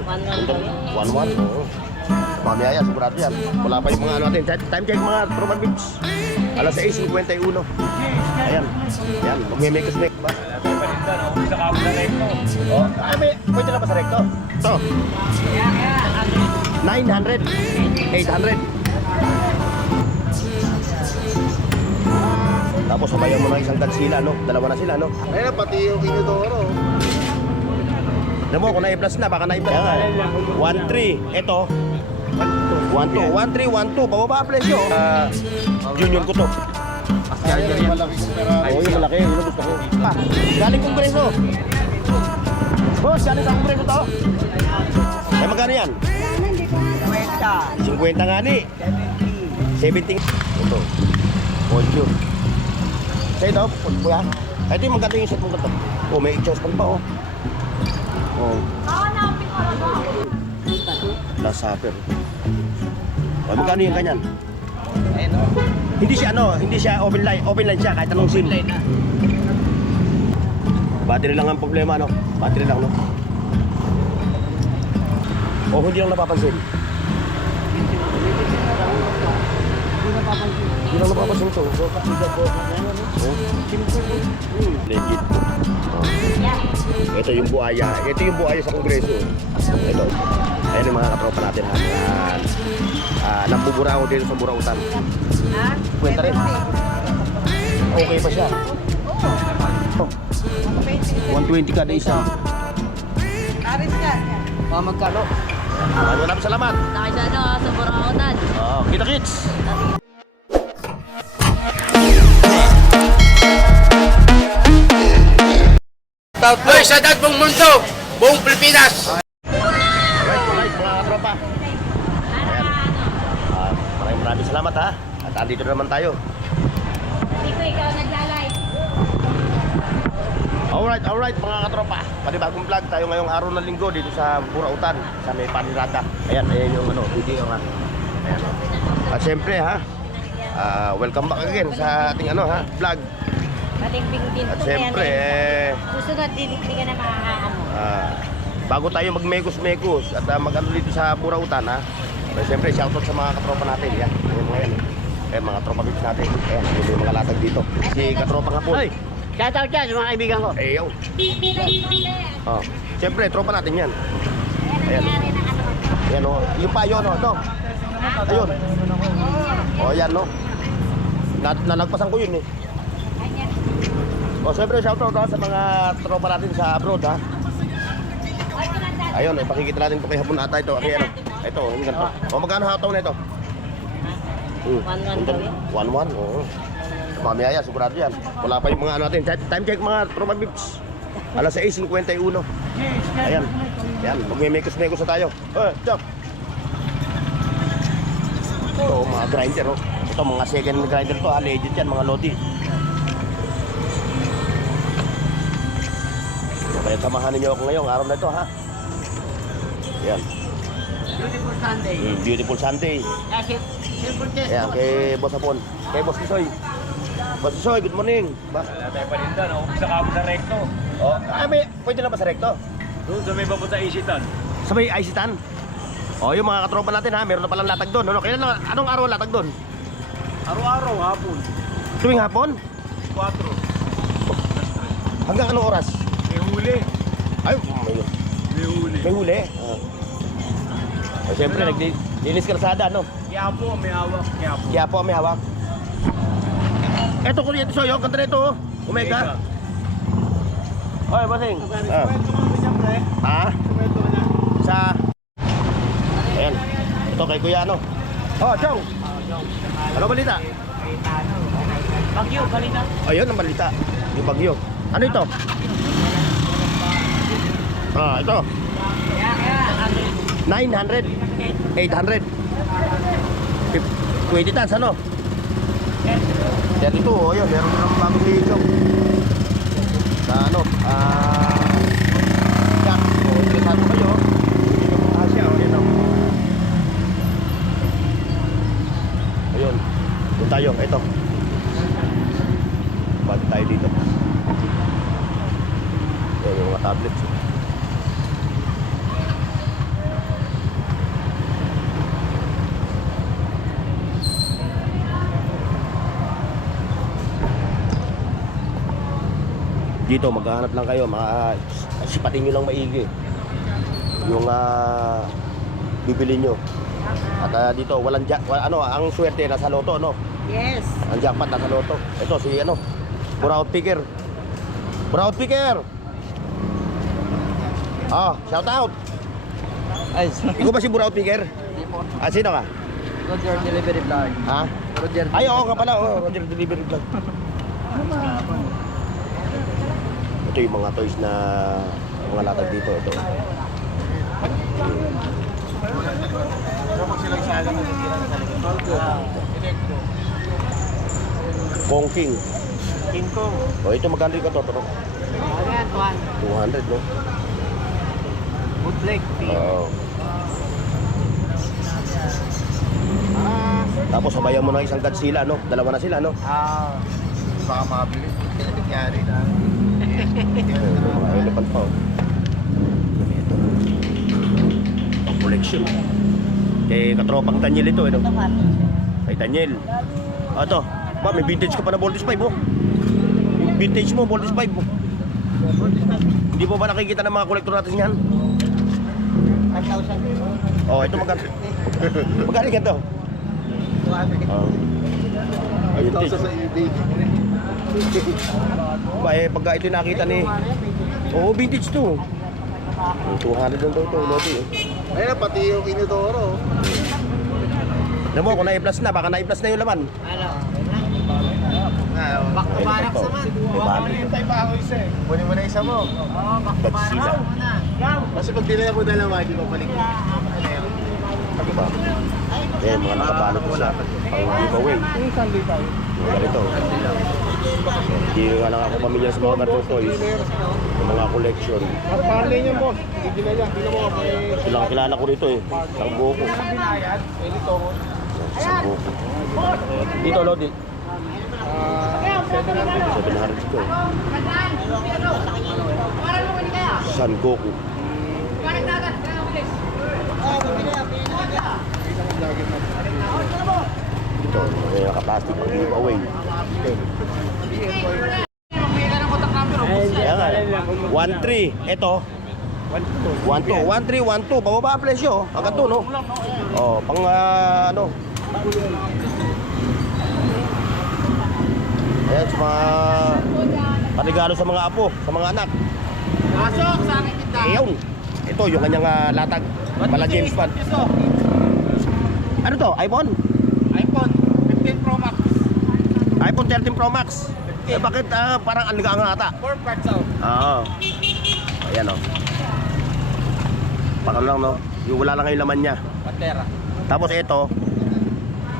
1-1. Oo. Mamaya yan, sigurado yan. Wala pa yung mga ano natin. Time check mga Tropa Beach. Alas 6:51. Ayan. Yan, magme-make-us-make ba? Sa kamo na recto. Oh, pwede na ba sa recto? Ito. 900. 800. Tapos sabayan mo na isang sila, no? Dalawa na sila, no? Ayun, pati yung Inodoro. Alam mo, kung na-i-plus na, baka na-i-plus na. 1-3. Ito. 1-2. 1-3, 1-2. Pababa ang presyo. Junior ko to. Ayun, yung malaki. Oo, yung malaki. Yun ang gusto ko. Galing kongreso. Boss, galing sa kongreso to. Eh, magkano yan? 50 nga ni. 70. Ito. Poncho. Sa ito, kuya. Ito yung magkano yung set mo ito. Oh, may exhaust pan pa, oh. Oh. Last supper. Oh, magkano yung kanyan? Hindi siya open line siya kahit anong SIM. Battery lang ang problema, no? Battery lang, no? O hindi lang napapansin? Hindi lang napapansin ito. Legit. Ito yung buhaya. Ito yung buhaya sa kongreso. Ito. Ayan yung mga katropa natin, ha? Nambubura ako dito sa burautan. Kwenta rin. Okay pa siya. Oh. 120 kada isa. Aris ka. Magkano? Maraming salamat. Nakita nyo sa Burautan. Kita kits. Hoy, sa buong mundo, buong Pilipinas. Alright, mga katropa. Ayan. Maraming salamat, ha. At andito naman tayo. Hindi ko ikaw naglalay. Alright, mga katropa. Panibagong vlog tayo ngayong araw ng linggo dito sa Burautan, sa may Panirada. Ayan yung video, ha. Ayan. At syempre, ha. Welcome back again sa ating vlog. Malimbing din At po syempre, susunod, hindi ka na makakaano. bago tayo mag-mekos-mekos at mag-ano dito sa Burautan, ha. Siyempre, shoutout sa mga katropa natin. Yan, yung mga yan. Mga tropa bips natin. Ayan, yung mga latag dito. Si katropa nga po. Shoutout dyan sa mga kaibigan ko. Yo. Siyempre, tropa natin yan. Ayan. Ayan, o. Yung payo, no? Ito. Ayun. O, yan, no? Nalagpasan ko yun, eh. O, siyempre, shoutout sa mga tropa natin sa abroad, ha. Ayun, pakikita natin ito kay hapon ata ito. Okay, ano? Ito, yung ganito. O, magkano hataw na ito? 1-1 daw yun. 1-1, oo. Mamaya yan, sigurado yan. Wala pa yung mga ano natin. Time check mga Tropa Bips. Alas 6:51. Ayan. Yan, magme-mekos-mekos na tayo. Chop. Ito, mga grinder, oh. Ito, mga second grinder to, ha. Legit yan, mga Lodi. Kaya samahan niyo ako ngayong araw na ito, ha. Yan. Beautiful Sunday. Beautiful Sunday. Simple test. Ayan, kay Boss Apon. Kay Boss Kisoy. Boss Kisoy, good morning. Wala tayo paninda, no? Sa kamo na recto. Pwede na ba sa recto? Doon sa may papunta isitan. Sa may Aisitan? Yung mga katropa natin, ha, meron na palang latag doon. Kailan na, anong araw latag doon? Araw-araw, hapon. Tuwing hapon? 4. Hanggang anong oras? May huli. Ay, May huli. may huli. Siyempre, naglinis karsada, no? Kaya po, may hawak. Kaya po, may hawak. Eto, kuryente soyo, ganda na ito, oh. Omega. Oy, bossing. Sa... Ayan. Ito kay Kuya, ano? Chong. Ano balita? Bagyo, balita. Ayun ang balita. Yung bagyo. Ano ito? Ito. 900. 800. 20 tons, ano? 32, yun. Meron ng bagong video. Sa ano? Jack. Interesado kayo. Dito mo kasya, yun, ayun. Doon tayo, ito. Balik tayo dito. Ayan yung mga tablets. Dito, maghahanap lang kayo, sipatin nyo lang maigi yung bibili nyo. At dito, walang ang swerte nasa loto, no? Yes. Ang jackpot nasa loto. Ito, si Buraut Picker. Buraut Picker! Shout out! Ay, Ikaw ba si Buraut Picker? Sino ka? Roger Delivery Vlog. Ha? Roger. Ay, oo nga pala. Roger Delivery Vlog. Ito yung mga toys na mga latag dito. Ito. Kong King. King Kong. Ito magkano rin ka to? Ayan, 200, no? Bootleg. Oo. Tapos sabayan mo ng isang Godzilla, no? Dalawa na sila, no? Baka makabili. Nangyari na. Mga elephant pa, oh. Ito. Ang collection. Kay katropang Daniel ito, no? Kay Daniel. Ito. Ba, may vintage ka pa na Voltage 5, oh. Yung vintage mo, Voltage 5, oh. Hindi mo ba nakikita ng mga kolektor natin yan? 5,000. Oh, ito magkano? Magkano ka to? 200. Ay, Vintage. sa eBay. Ba, pagka ito nakita ni... Oo, vintage to. 200 lang daw ito, Lodi, eh. Ayun na, pati yung Inidoro. Alam mo, kung na-i-plus na, baka na-i-plus na yung laman. Back to Barak naman. tayo pa ako isa eh. Kunin mo na isa mo. Godzilla. Kasi pag dinala mo dalawa, hindi mo balik. Ano ba? Ayan, mga nakabalot ko sa pang-giveaway. Mga ganito. Hindi nga lang ako pamilya sa mga ganito toys. Yung mga collection. Parley niyan, boss. Hindi na yan. Hindi mo may... Ito lang kilala ko rito, eh. Isang buko. Binayad. Ito mo. Isang buko. Dito, Lodi. 700 ko. San Goku. Ito, may naka-plastic pang giveaway. Kaya nga, 1-3. Ito. 1-2. 1-3, 1-2. Pababa ang presyo. Hanggang 2, no? Oh, pang ano. Ayan, sa mga panigalo sa mga apo, sa mga anak. Pasok sa akin kita. Ayun. Ito, yung kanyang latag. Pala James Bond. Ano to? iPhone? iPhone 15 Pro Max. iPhone 13 Pro Max. Eh, bakit parang ang ata? 4 parts out. Oo. Ayan, o. Pakal lang, no? Yung wala lang yung laman niya. Pantera. Tapos ito.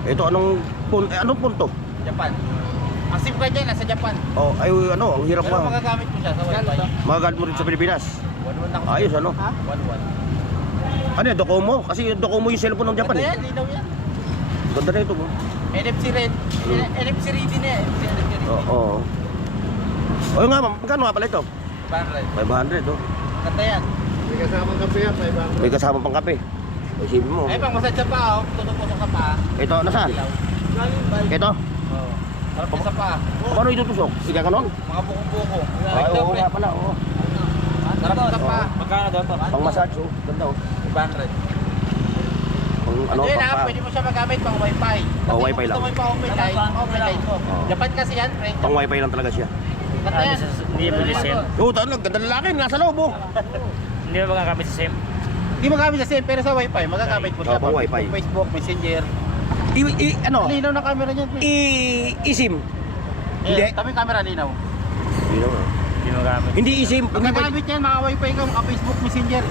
Ito, anong punto? Japan. Ang SIM card dyan, nasa Japan. Oh, ay, ano, ang hirap Pero pa. magagamit mo siya sa Wi-Fi. Magagamit mo rin sa Pilipinas. 1-1 ako. Ayos, ano? 1-1. Ano yan, Docomo? Kasi yung Docomo yung cellphone ng Japan, Ganda eh. yan, linaw yan. Ganda na ito, mo. NFC red. NFC ready na eh. NFC ready. Oo. O nga, magkano nga pala ito? 500. 500, oh. Ganda yan. May kasamang kape yan, 500. May kasama pang kape. Isipin mo. Ay, pang massage pa, oh. Tutok-tutok ka pa. Ito, nasaan? Ito? Oo. Sarap ka sa pa. Paano itutusok? Sige ka nun? Mga buko-buko. Ay, oo nga pala, oo. Sarap ka sa pa. Magkano daw to? Pang massage, oh. Ganda, oh. 500. Pang ano, Ano yun pang ha, pwede mo siya magamit pang wifi. Oh, wifi lang. Gusto mo yung pang open line mo. Oh. Japan kasi yan, friend. Pang wifi lang talaga siya. Ganda yan. Hindi mo di SIM. Oo, talaga, ganda lalaki, nasa loob, oh. Hindi mo magagamit sa SIM. Hindi magamit sa SIM, pero sa wifi, magagamit mo siya. Oh, pang wifi. Facebook, Messenger. Ano? Linaw ng camera niyan. Isim. Hindi. Kami camera linaw. Hindi naman. Hindi mo gamit. Hindi isim. Hindi pwede. Magagamit yan, mga wifi ka, mga Facebook, Messenger.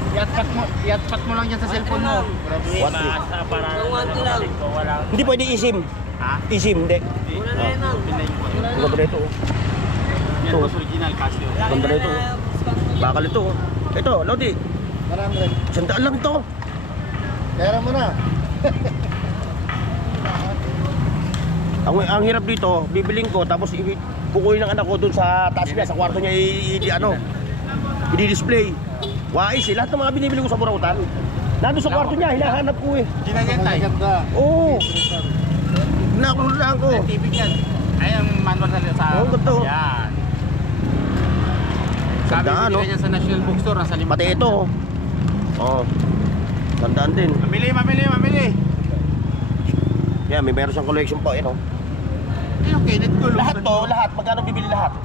I-hotspot mo lang yan sa cellphone mo. What? Maasa para ko wala. Hindi pwede isim. Ha? Isim, hindi. Ang ganda nito, oh. Yan, boss, original Casio. Ang ganda nito, oh. Bakal ito, oh. Ito, Lodi. 100. 100 lang ito. Kaya mo na. Ang hirap dito, bibiling ko tapos kukunin ng anak ko dun sa taas niya, sa kwarto niya i-display. Wais, lahat ng mga binibili ko sa Burautan. Nandun sa kwarto niya, hinahanap ko eh. Ginagantay. Oo. Nakulaan ko. TV yan. Ay, ang manual sa... Oo, ganda, oh. Yan. Gandaan, no? Bibigyan niya sa National Bookstore, nasa 500. Pati ito, oh. Oh. Gandaan din. Mamili. Yan, may meron siyang collection pa, yun, oh. Eh, okay, net ko. Lahat to, lahat. Magkano bibili lahat?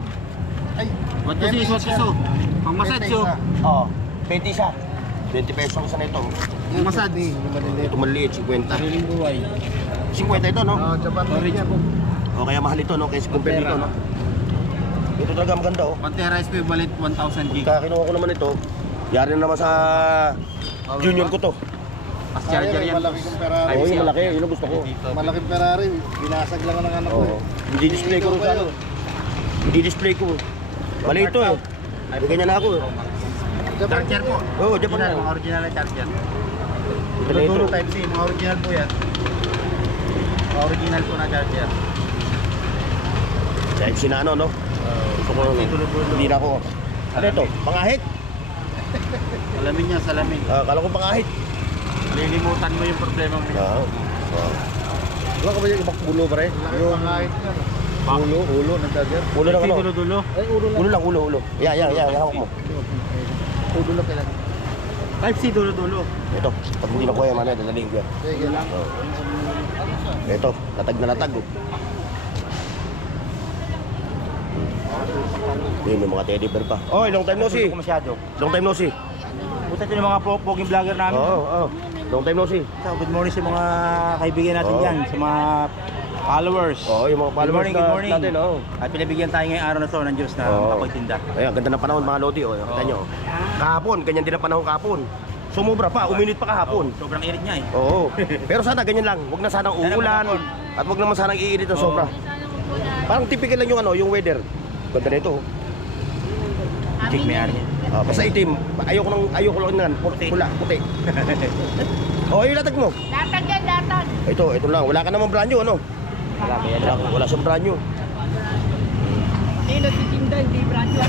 Ay, what to so? Pang massage, so. Oo. 20 siya. 20 pesos ang isa nito. Yung massage. Ito maliit, 50. Sariling buhay. 50 ito, no? Japan orange po. O kaya mahal ito, no? Kaya 50 dito, no? Ito talaga maganda, oh. Pantera equivalent 1,000 gig. Kaya kinuha ko naman ito. Yari na naman sa junior ko to. Fast charger yan. Malaki kong Ferrari. Oo, yung malaki. Yun ang gusto ko. Malaking Ferrari. Binasag lang ng anak ko. Oo. Hindi display ko rin sa ano. Hindi display ko. Mali ito, eh. Bigyan niya na ako, eh. Charger po. Oo, Japan na. Mga original na charger. Ito na ito. Dulo type C, mga original po yan. Mga original po na charger. Dahil sinano, no? Gusto ko, no? Hindi na ako. Ano ito? Pangahit? Salamin niya, salamin. Kala ko pangahit. Malilimutan mo yung problema mo. Oo. Wala ka ba yung ibang bulo pa rin? Yung kahit na. Ulo ng charger. Ulo lang ano? Dulo-dulo. Ay, ulo lang. Ulo lang, ulo. Yan, hawak mo. Ulo lang kailan. Type C, dulo-dulo. Ito, pag hindi na ko yan, dalaling ko yan. Sige lang. Ito, latag na latag. Yun, yung mga teddy bear pa. Oh, long time no see. Masyado. Long time no see. Puta ito yung mga poging vlogger namin. Oo. Long time no see. So, good morning sa mga kaibigan natin Oo. dyan, sa mga followers. Oo, yung mga followers Good morning. natin, oo. At pinabigyan tayo ngayong araw na to ng Diyos na Oo. makapagtinda. Ayan, ganda ng panahon mga lodi. Oh, kita nyo. Kahapon, ganyan din ang panahon kahapon. Sumubra pa, uminit pa kahapon. Sobrang init niya eh. Oo. Pero sana ganyan lang. Huwag na sanang uulan. At huwag naman sanang iinit ng sobra. Parang typical lang yung ano, yung weather. Ganda nito. Check may ari niya. Basta itim. Ayoko lang nan. Pula, puti. Oh, yung latag mo. Latag yan, latag. Ito lang. Wala ka namang brand new, ano? Wala siyang brand new. Hindi nagtitinda, hindi brand new.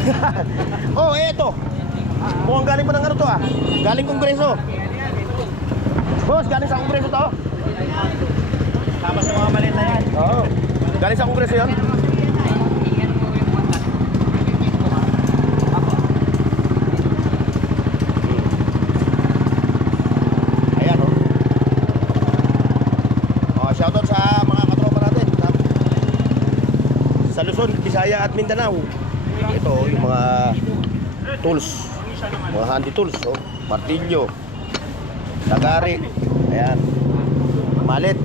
Oh, eto. Mukhang galing pa ng ano to, ah. Galing kongreso. Boss, galing sa kongreso to. Tama sa mga maleta yan. Oo. Galing sa kongreso yan. Ayan, oh. Oh, shoutout sa mga katropa natin. Sa Luzon, Visaya at Mindanao. Ito, oh, yung mga tools. Mga handy tools, oh. Martilyo. Lagari. Ayan. Malit.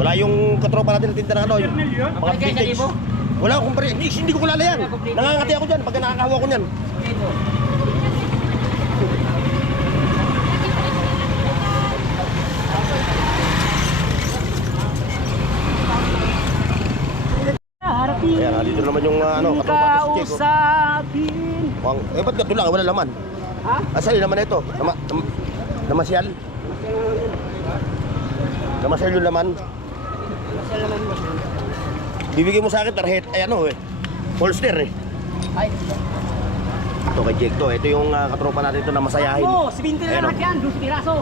Wala yung katropa natin na tinda ng ano, yung mga vintage. Wala akong pare. Hindi ko kulala yan. Nangangati ako dyan pagka nakakahawa ko niyan. Ayan, dito naman yung ano, katropa natin si Chico. Ba't ka tulang? Wala laman. Ha? Asali naman ito. Namasyal. Namasyal yung laman. Bibigyan mo sa akin tarhet. Ay ano eh. Holster eh. Ay, Ito kay Jake to. Ito yung katropa natin ito na masayahin. mo, 20 na Ayan, lahat yan, 12 piraso.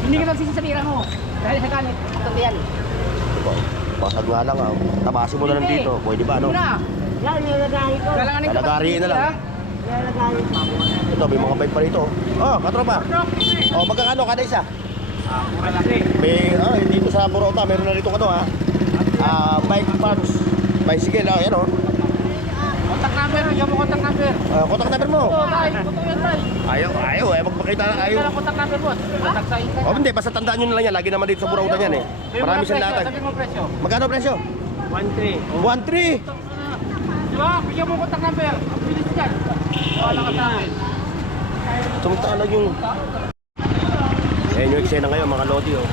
Hindi ka magsisi sa pira mo. Dahil sa ganit, ito yan. Ito. Basag nga lang ah. Tabasin mo na lang dito. Pwede ba no? Muna, yan, nilalagay ko. Lalagari na lang. Nilalagay ko. Ito may mga bike pa rito. Oh, katropa. Oh, magkakano kada isa? May dito sa Corota, meron na rito ano ha. Bike parts. Bicycle, yan oh. Contact number, yung mo contact number. Contact number mo. Tay, totoo yan, tay. Ayaw, magpakita na ayaw. Kailangan contact number mo. Contact sa inyo. Oh, hindi, basta tandaan nyo na lang yan. Lagi naman dito sa Burautan yan eh. Marami siyang latag. Sabi mo presyo. Magkano presyo? 1,300. 1,300. Diba? Bigyan mo contact number. Ang bilis dyan. Wala ka sa akin. Samantalang yung... Ayan yung eksena ngayon mga lodi oh.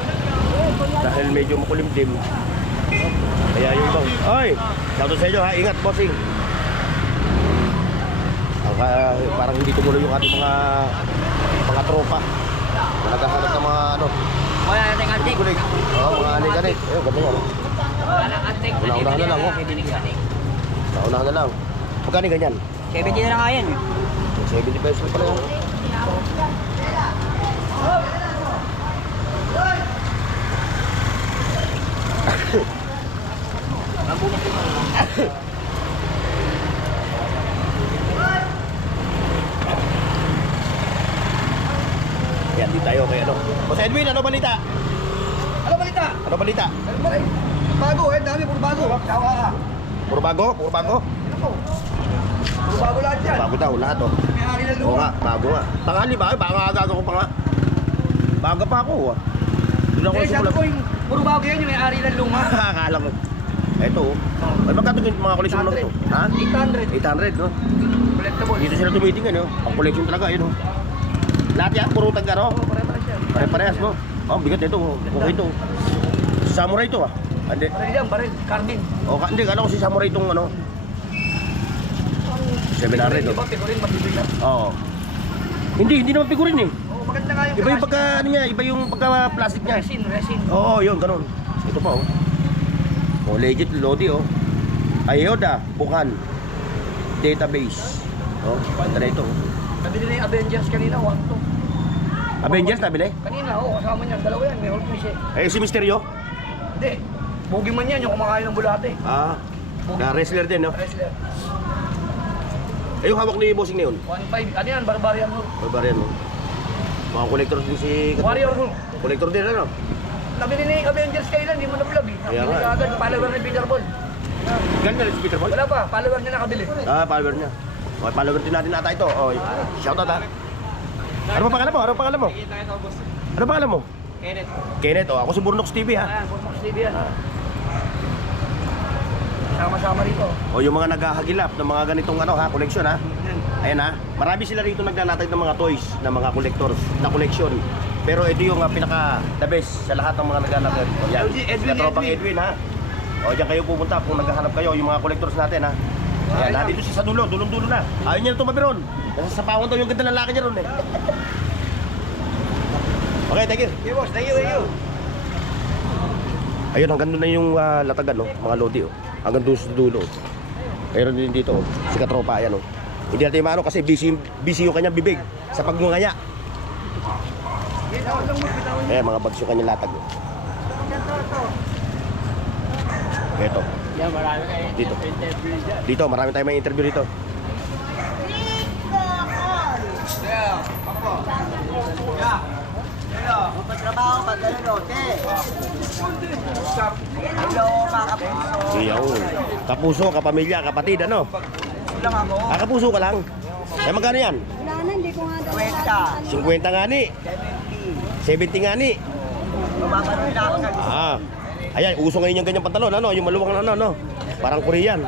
Dahil medyo makulimdim. Kaya yung bang... Ay! Shoutout sa inyo ha. Ingat bossing. Parang hindi tumuloy yung ating mga tropa. Na naghahanap ng mga ano. Wala natin antik. Kulig. Mga anik-anik. Ayun, ganda yan. Wala antik. Una-unahan na lang oh. Una-unahan na lang. Magkano ganyan? 70 na lang nga yan. 70 pesos na pala yun. tayo kay ano. Boss Edwin, ano balita? Ano balita? Ano balita? Bago eh, dami puro bago. Tawa ka. Puro bago? Puro bago? Puro bago lahat yan. Bago daw, lahat oh. May hari ng Oo lupa. nga, bago nga. Tanghali ba? Baka agaga ko pa nga. Baga pa ako ah. Doon ako Eh, sabi simulat. ko yung puro bago yan, yung may hari ng luma. Akala ko. Eto oh. Ay magkano yung mga koleksyon na ito? Ha? 800. 800 no? Collectible. Dito sila tumitingin no? Ang koleksyon talaga yun oh. Lahat yan, puro tag ano? Pare-pare siya. Pare-parehas no? Oh, bigat ito. Okay ito. Samurai ito ah. Hindi. Baril yan, baril. Carbine. Oh, hindi. Kala ko si Samurai itong ano. 700 Di no? ba, figurin, mabibigat. Oo. Hindi naman figurin eh. Oo, maganda nga yung Iba yung pagka, ano niya, iba yung pagka plastic niya. Resin. Oo, yun, ganun. Ito pa oh. Oh, legit Lodi oh. Ayoda, Bukan. Database. Oh, ganda na ito. Oh. Nabili na yung Avengers kanina, 1 to. Avengers nabili? Kanina, oo, kasama niyan. Dalawa yan, may Hulk fish eh. Eh, si Mysterio? Hindi. Bogey man yan, yung kumakain ng bulate. Ah, na wrestler din no? Wrestler. Eh, yung hawak ni Bossing na yun. 1.5. Ano yan? Barbarian Hulk. Barbarian no? Mga collector din si... Warrior Hulk. Collector din ano? Nabili na yung Avengers kailan, hindi mo na-vlog eh. Kaya Nabili nga. ka agad, follower ni Peter Ball. Ganyan na si Peter Paul? Wala pa, follower niya nakabili. Ah, follower niya. Okay, follower din natin ata ito. Oh, shout out ha. Ano pa pangalan mo? Ano pa pangalan mo? Ano pa pangalan mo? Kenneth. Kenneth, oh. Ako si Burnox TV ha. Ayan, Burmox TV yan. Sama-sama rito. O yung mga naghahagilap ng mga ganitong ano ha, koleksyon ha. Ayan ha. Marami sila rito naglalatag ng mga toys ng mga collectors na koleksyon. Pero ito yung pinaka the best sa lahat ng mga naglalatag. O yan. Edwin, Sila tropang Edwin ha. O diyan kayo pupunta kung naghahanap kayo yung mga collectors natin ha. Ayan, nandito si sa dulo, dulong-dulo na. Ayaw niya na tumabi ron. Nasa sapawan daw yung ganda ng laki niya ron eh. Okay, thank you. Okay boss, thank you. Ayun, hanggang doon na yung latagan, no? Mga lodi, oh. Hanggang doon sa dulo. Mayroon din dito, oh. Si Katropa, ayan, oh. Hindi natin maano kasi busy yung kanyang bibig sa pagmungaya. Ayan, mga bags yung kanyang latag, oh. Ito. Yan, marami kayo. Dito. Dito, marami tayong may interview dito. Magpatrabaho, magdalano, te. Hello, mga kapuso. Iyon. Kapuso, kapamilya, kapatid, ano? Lang ako. Kapuso ka lang. Eh, magkano yan? Wala na, hindi ko nga daw 20. 50 nga ni. 70 nga ni. Bababalik na ako sa gusto. Ah. Ayan, uso ngayon yung ganyang pantalon, ano? Yung maluwang na, ano? Parang Korean.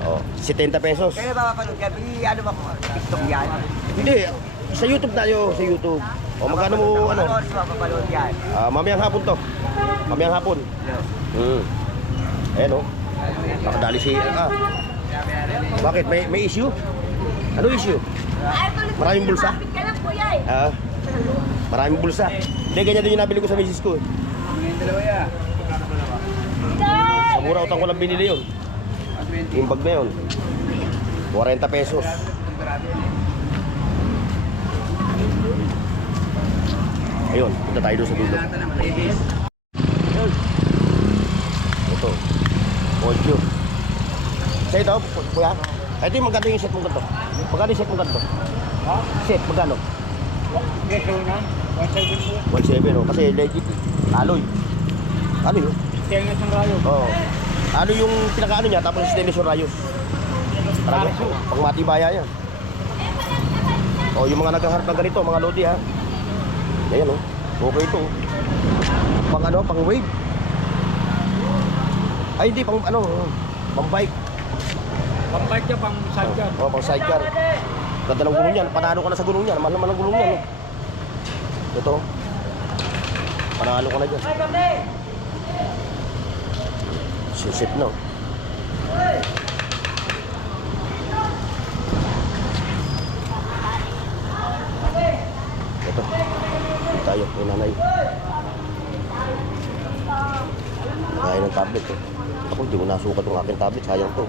Oh, 70 pesos. Kaya babapanood ka, ano ba ko? TikTok yan. Hindi, sa YouTube tayo, sa YouTube. O magkano mo, ano? Ano oras babapanood yan? Mamayang hapon to. Mamayang hapon. Ayan, oh. Nakadali si, bakit? May issue? Ano issue? Maraming bulsa? Ka lang, kuya eh. Maraming bulsa. Hindi, ganyan din yung nabili ko sa misis ko. Sa mura utang ko lang binili yun. Yung bag na yun. 40 pesos. Ayun, punta tayo doon sa dulo. Ito. Audio. Sa ito, kuya. Ito yung magkano yung set mong ganito. Magkano yung set mong ganito? Set, magkano? 1.7 oh, kasi legit eh. Alloy. Alloy oh. Stainless ng rayo. Oo. Ano yung pinakaano niya, tapos stainless yung rayos. Marami. Pang matibaya yan. Oh, yung mga naghaharap ng ganito, mga lodi ha. Ayan oh. Okay ito. Pang ano, pang wave. Ay hindi, pang ano, pang bike. Pang-bike niya, pang-sidecar. Oh, pang sidecar. Ganda ng gulong yan. Panalo ka na sa gulong yan. Mahal naman ang gulong yan. Oh. Ito. Panalo ka na dyan. Sisip na. Ito. Dito tayo. May nanay. Nakain ng tablet. Eh. Ako, hindi ko nasukat yung aking tablet. Sayang to.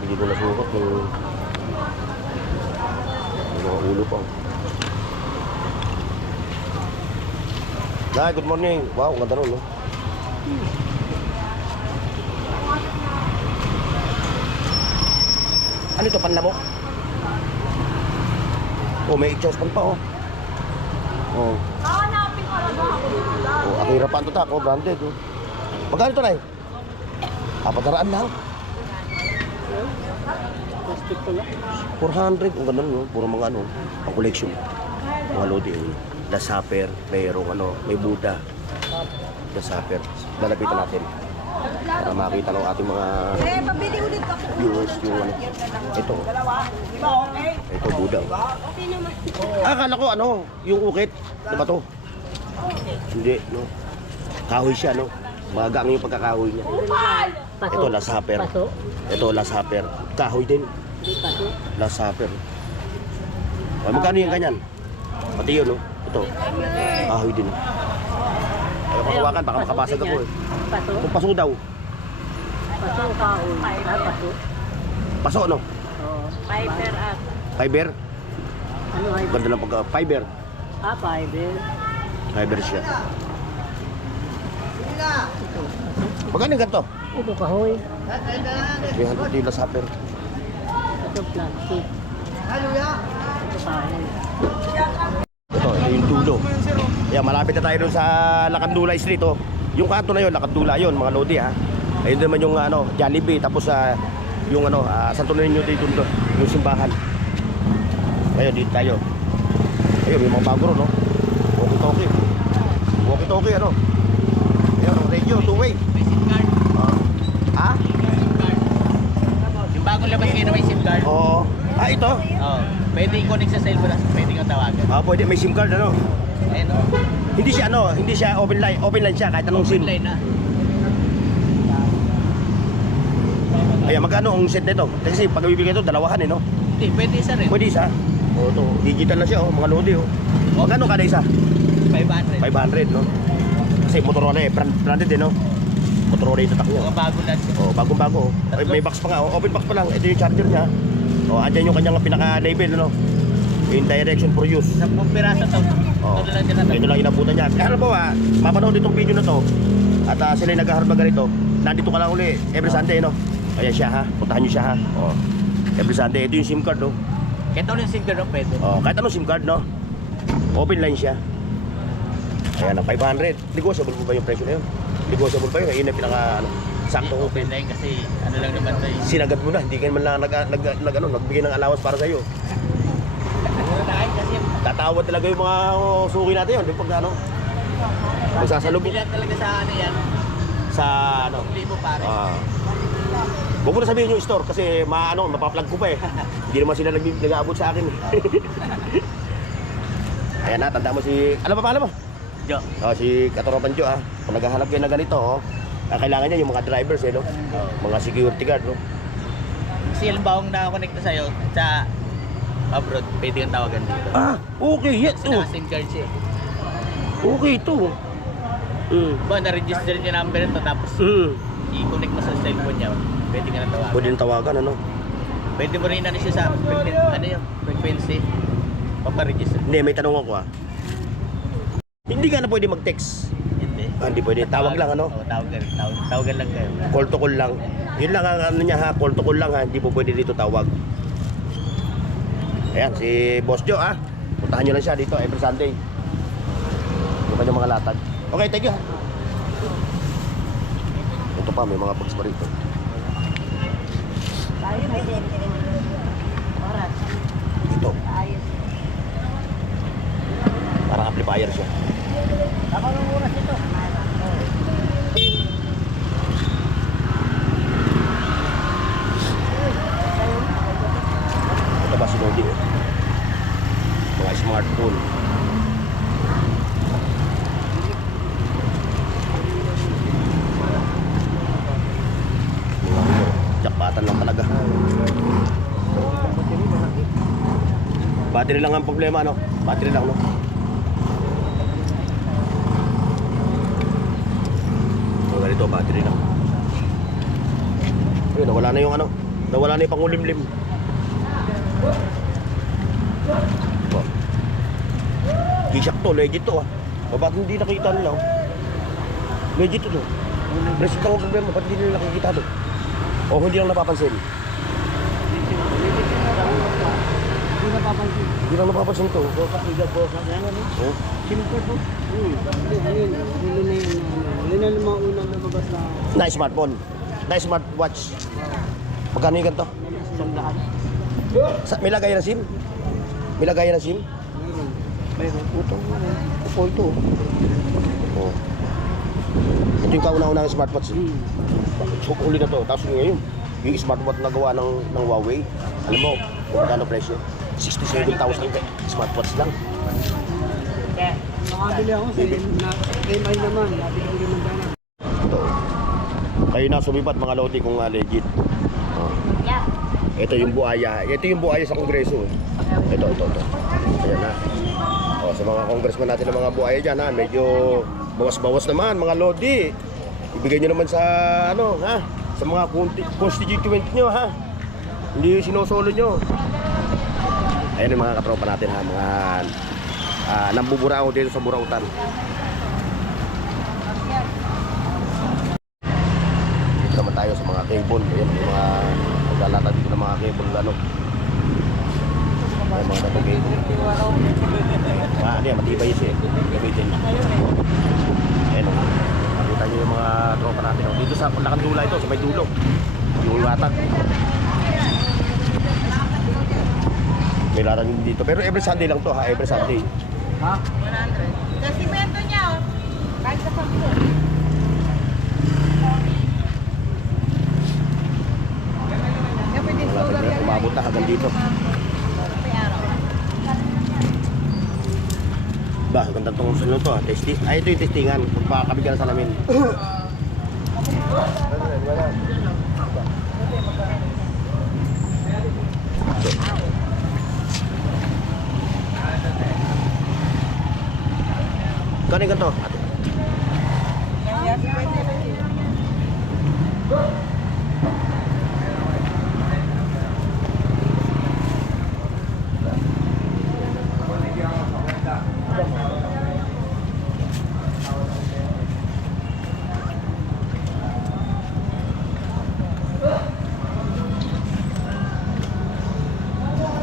Hindi ko nasukat yung mga ulo pa. Nay, good morning. Wow, ganda nun, no? Ano ito, panlamok? Oh, may exhaust fan pa, oh. Oh. Hanapin ko lang ako. Oh, Akira pa to tak, oh, branded. Oh. Magkano ito, Nay? 400 lang. Plastic to lang. 400, ang ganun, no? Puro mga ano, ang collection. Mga lodi, eh. The Supper, mayroong ano, may Buddha. The Supper. Lalapitan natin. Para makita ng ating mga Pabili ulit ako. viewers yung ano. Ito. Ito, Buddha. Okay naman. Akala ko ano, yung ukit. Ano ba to? Hindi, no? Kahoy siya, no? Magang yung pagkakahoy niya. Ito, Last Supper. Ito, Last Supper. Kahoy din. Last Supper. Ay, magkano yung ganyan? Pati yun, no? Ito. Kahoy din. Ayaw ko hawakan, baka makapasag ako eh. Kung paso daw. Paso, no? Fiber at. Fiber? Ganda ng pagka... Fiber. Fiber. Fiber siya. Magkano yung ganito? Ito kahoy. 300 yung Last Supper. Ito plastic. Ito kahoy. Ito yung dulo. Yan, malapit na tayo doon sa Lakandula Street, oh. Yung kanto na yun, Lakandula yun, mga lodi, ha. Ayun naman yung ano, Jollibee, tapos yung ano, Santo Niño dito, yung simbahan. Ayun, dito tayo. Ayun, may mga bagro, no? Walkie-talkie. Walkie-talkie, ano? Ayun, ang radio, two-way. May SIM card. Ha? Yung bagong labas kayo na may SIM card. Oo. Ito? Oo. Pwede i-connect sa cellphone, pwede kang tawagan. Pwede, may SIM card, ano? Ayun o. Hindi siya, ano, hindi siya open line siya, kahit anong SIM. Line na. Ayan, magkano ang set nito? Kasi pag bibigay ito, dalawahan, eh, no? Hindi, pwede isa rin. Pwede isa. O, ito, digital na siya, oh, mga lodi, oh. Magkano kada isa? 500. 500, no? Kasi Motorola, eh, branded, eh, no? Motorola yung tatak niya. Mga bago na siya. Oh, bagong-bago, oh. Ay, may box pa nga, oh. Open box pa lang. Ito yung charger niya. Oh, andyan yung kanyang pinaka-label, no? In direction for use. 10 piraso to. Oh, Ito lang tinatawag. ito lang inabutan niya. Kaya ba, mapanood itong video na to at sila yung naghaharap na ganito, nandito ka lang uli every Sunday, no? Ayan siya, ha? Puntahan niyo siya, ha? Oh. Every Sunday, ito yung SIM card, no? Kahit ano yung SIM card ang pwede. Oh, kahit anong SIM card, no? Open line siya. Ayan, ang 500. Negotiable mo ba yung presyo na yun? Negotiable ba yun? Ayun ang pinaka, ano, sakto Open line kasi ano lang naman tayo. sinagad mo na, hindi ka man lang nagbigay ng allowance para sa'yo. Mura na kayo kasi Tatawad talaga yung mga suki natin yun, di pag ano, magsasalubong bilang talaga sa ano yan. sa ano. Libo pare. Huwag mo na sabihin yung store kasi mapaplug ko pa eh. Hindi naman sila nag-aabot sa akin. Ayan na, tanda mo si, ano pa pala mo? Jo. Oh, si Katoropan Jo, ha. Kung naghahanap kayo na ganito, oh, kailangan niya yung mga drivers, eh, no? Mga security guard, no? Kasi halimbawa kung nakakonect na sa'yo sa abroad, pwede kang tawagan dito. Okay, yes, Kasi naka-SIM card siya eh. Okay, ito. Ba, na-register yung number nito tapos i-connect mo sa cellphone niya. Pwede ka na tawagan. Pwede nang tawagan, ano? Pwede mo rin ano siya sa frequency. Paparegister. Hindi, may tanong ako, ha. Hindi ka na pwede mag-text. Hindi. Hindi pwede. Tawag lang, ano? Oo, tawagan lang kayo. Call to call lang. Yun lang ang ano niya, ha. Call to call lang, ha. Hindi po pwede dito tawag. Ayan, si Boss Joe, ha. Puntahan nyo lang siya dito every Sunday. Yung kanyang mga latag. Okay, thank you, ha. Ito pa, may mga bags pa rito. Ito. Parang amplifier siya. Ito ba sinodi, eh? Mga smartphone. Jakpatan lang talaga. Battery lang ang problema, no? Battery lang, no? So, ganito, battery lang. Ayun, nawala na yung ano. Nawala na yung pangulimlim. Oh. G-Shock to, legit to, ah. Bakit hindi nakikita nila, oh? Legit to, no? Resit lang ang problema, ba't hindi nila nakikita to? O hindi lang napapansin? Hindi na papansin. Hindi lang napapansin to. Kapasigat po sa kanya, ano? Oh. Simple po. Ayun na yun. Huli na yun. Huli na yung mga unang lumabas na Na smartphone. Na smartwatch. Magkano yung ganito? isang daan. May lagay na SIM? May lagay na SIM? Mayroon. Mayroon. Putong upo ito. Oh. Ito yung kauna-unang smartwatch. So, uli na to. Tapos ngayon, yung smartwatch na gawa ng Huawei. Alam mo, kung magkano presyo? 67,000 smartwatch lang. Nakabili ako sa MI naman. Nabili ko rin ng dana. Ito. Kayo na sumipat mga lodi kung legit. Oh. Ito yung buhaya. Ito yung buhaya sa kongreso. Ito. Ayan na. Oh, sa mga congressman natin ng mga buhaya dyan ha, medyo bawas-bawas naman mga lodi. Ibigay nyo naman sa sa mga constituent nyo ha. Hindi yung sinosolo nyo. Ayan yung mga katropa natin ha, mga nambuburao dito sa Burautan. Dito naman tayo sa mga cable. Ayan yung mga naglalata dito ng mga cable Ay, mga datong cable. Ano yan, matibay siya gamitin. Ayan o. Makita nyo yung mga tropa natin o. Dito sa Lakandula ito, sa may dulo. Yung latag. May latag dito. Pero every Sunday lang to ha, every Sunday. Ha? 100. Kasi kwento niya, oh. Kahit sa 10. Latag na umabot na hanggang dito. Ba, ganda itong salo to ha, testing. Ay, ito yung testingan. Pagpakabigyan sa namin. Gano'y ganito?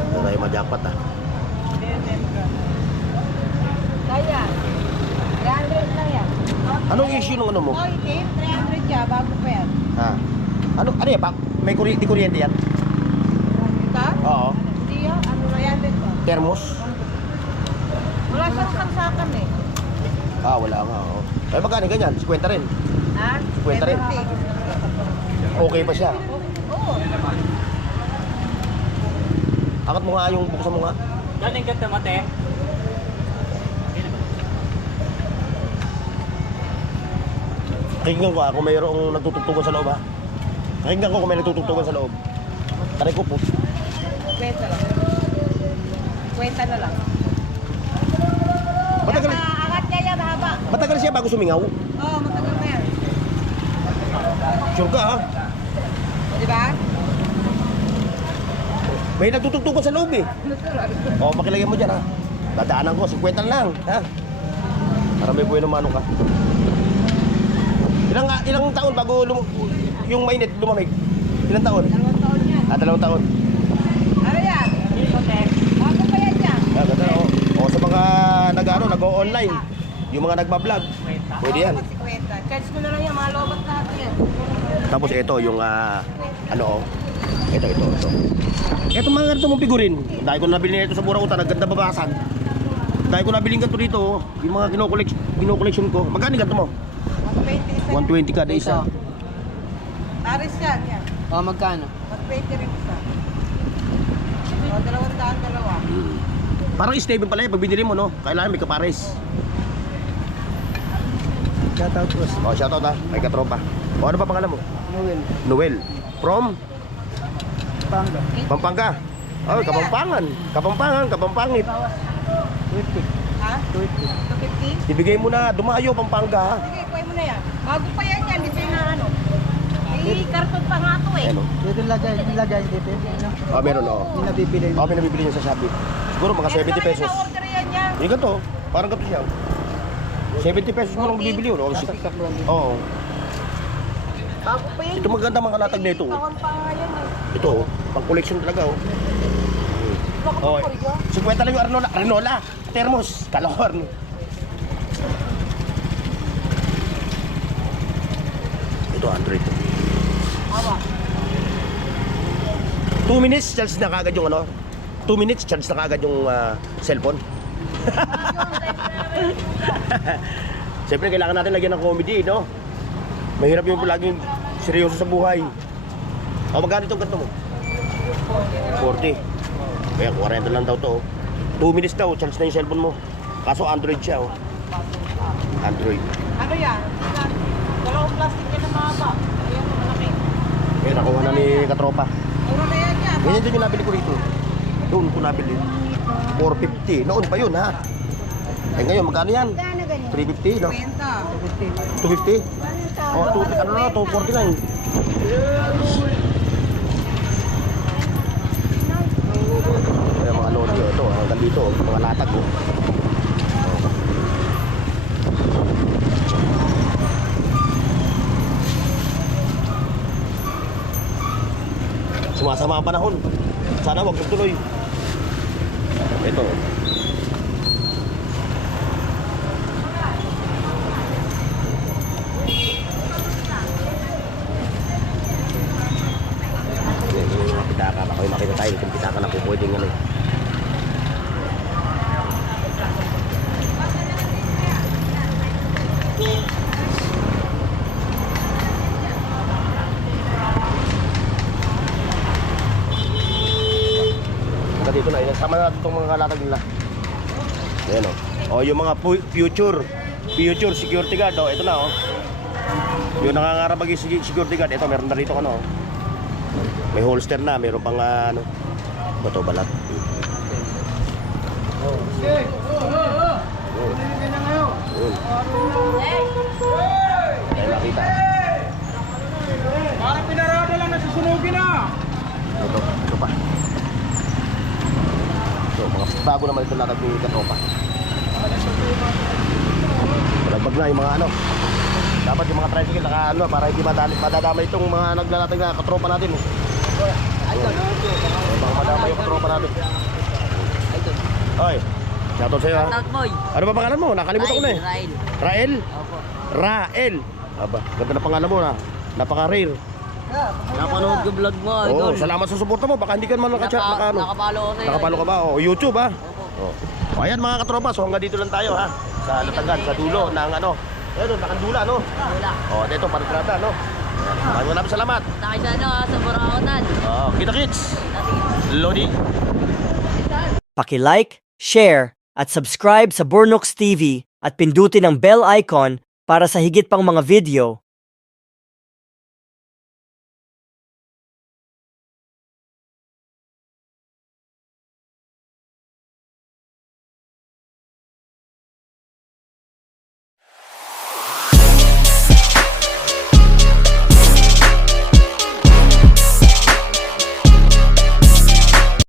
Ito tayo majakpat ha. Kaya. 300 na yan. Anong issue nung ano mo? Oh, itim. 300 siya. Bago pa yan. Ha? Ano yan? May di kuryente yan? Ito? Oo. Hindi yan. Ano na yan din to? Thermos? Wala siyang saksakan eh. Ah, wala nga. Oo. Ay, magkano ganyan? 50 rin. Ha? 50 rin. Okay pa siya. Oo. Angat mo nga yung buksan mo nga. Galing ka mate. Pakinggan ko kung mayroong nagtutugtugan sa loob ha. Pakinggan ko kung may nagtutugtugan sa loob. Taray ko po. Kwenta lang. Kwenta na lang. Matagal, Angat niya yan, haba. matagal siya bago sumingaw. Oo, matagal na yan. Sure ka ha? O, di ba? May nagtutugtugan sa loob eh. O, pakilagay mo dyan ha. Dadaanan ko, 50 lang ha. Para may buhay naman ka. Ilang taon bago yung mainit lumamig? Ilang taon? 2 taon yan. 2 taon. Ano yan? Bago pa yan yan. Ganda o. O sa mga nag-online, yung mga nagba-vlog, pwede yan. Kasi kwenta. Catch ko na lang yan, mga lobat natin yan. Tapos ito yung ito. Ito mga ganito mong figurin. Dahil ko nabili na ito sa Burautan, nagganda babasan. Dahil ko nabili ganito dito, yung mga kino-collection ko. Magkano ganito mo? 120 isa. 120 kada isa. Paris yan, yan. O, magkano? 120 rin isa. O, 200 dalawa. Parang stable pala yan pag binili mo, no? Kailangan may kapares. Shoutout boss. O, shoutout ha. May katropa. O, ano pa pangalan mo? Noel. Noel. From? Panga. Pampanga. Oh, Kapampangit. 20. Ha? 20. 250? Ibigay mo na, dumayo Pampanga ha. Sige, kuhay mo na yan. Bago pa yan yan, di siya na ano. Eh, karton pa nga to eh. Ayan o. Dito lagay dito. Ano? Oh, meron o. Yung nabibili. Oh, pinabibili niya sa Shopee. Siguro mga 70 pesos. Na-order yan yan. Yung ganito, parang ganito siya. 70 pesos mo lang bibili yun. Oo. Bago pa yan. Ito maganda mga kalatag na ito. Bawal pa nga yan eh. Ito, pang collection talaga oh. Oh, 50 lang yung Arnola. Arnola. Thermos. Kala ko Arnola. Ito, Android. 2 minutes, charge na kagad yung ano. 2 minutes, charge na kagad yung cellphone. Siyempre, kailangan natin lagyan ng comedy, no? Mahirap yung laging seryoso sa buhay. O, magkano itong ganito mo? 40. Kaya 40 lang daw to. 2 minutes daw, charge na yung cellphone mo. Kaso Android siya, oh. Android. Ano yan? Dalawang plastic yan na mahaba. Ayan, malaki. Kaya nakuha na ni Katropa. Mura na yan yan. Ganyan din yung nabili ko rito. Doon ko nabili. 450. Noon pa yun, ha? Eh ngayon, magkano yan? 350, no? 250? Oh, ano na, 249. Kaya mga lodi, ito, hanggang dito, mga latag, oh. Sumasama ang panahon. Sana wag tuloy. Ito. Yung pitaka na kayo makita tayo kung pitaka na po pwedeng ano. Dito na, sama natin itong mga kalatag nila. Ayan o. O, yung mga future security guard, o, ito na o. Yung nangangarap maging security guard, ito, meron na rito ano. May holster na, meron pang ano. Ito, balat. Tayo nakita. Parang pinarada lang nasusunugin na. Ito pa. So, mga bago naman ito natag ni Katropa. Malagbag na yung mga ano. Dapat yung mga tricycle naka ano para hindi madadama itong mga naglalatag na Katropa natin. Baka madama yung Katropa natin. Oy, shoutout sa'yo ha. Ano ba pangalan mo? Nakalimutan ko na eh. Rael? Rael. Aba, ganda na pangalan mo na. Napaka-rare. Napanood ko vlog mo, Oh, salamat sa suporta mo. Baka hindi ka naman Nakapalo ko sa'yo. Nakapalo ka ba? Oh, YouTube ha. Oh. O ayan mga katropa, so hanggang dito lang tayo ha. Sa Latagan, sa dulo ng ano. Ayun, nakandula no. Oh, dito panagrata no. Maraming salamat. Tayo sa Buraotan. Oh, kita kits. Lodi. Paki-like, share, at subscribe sa Burnox TV at pindutin ang bell icon para sa higit pang mga video.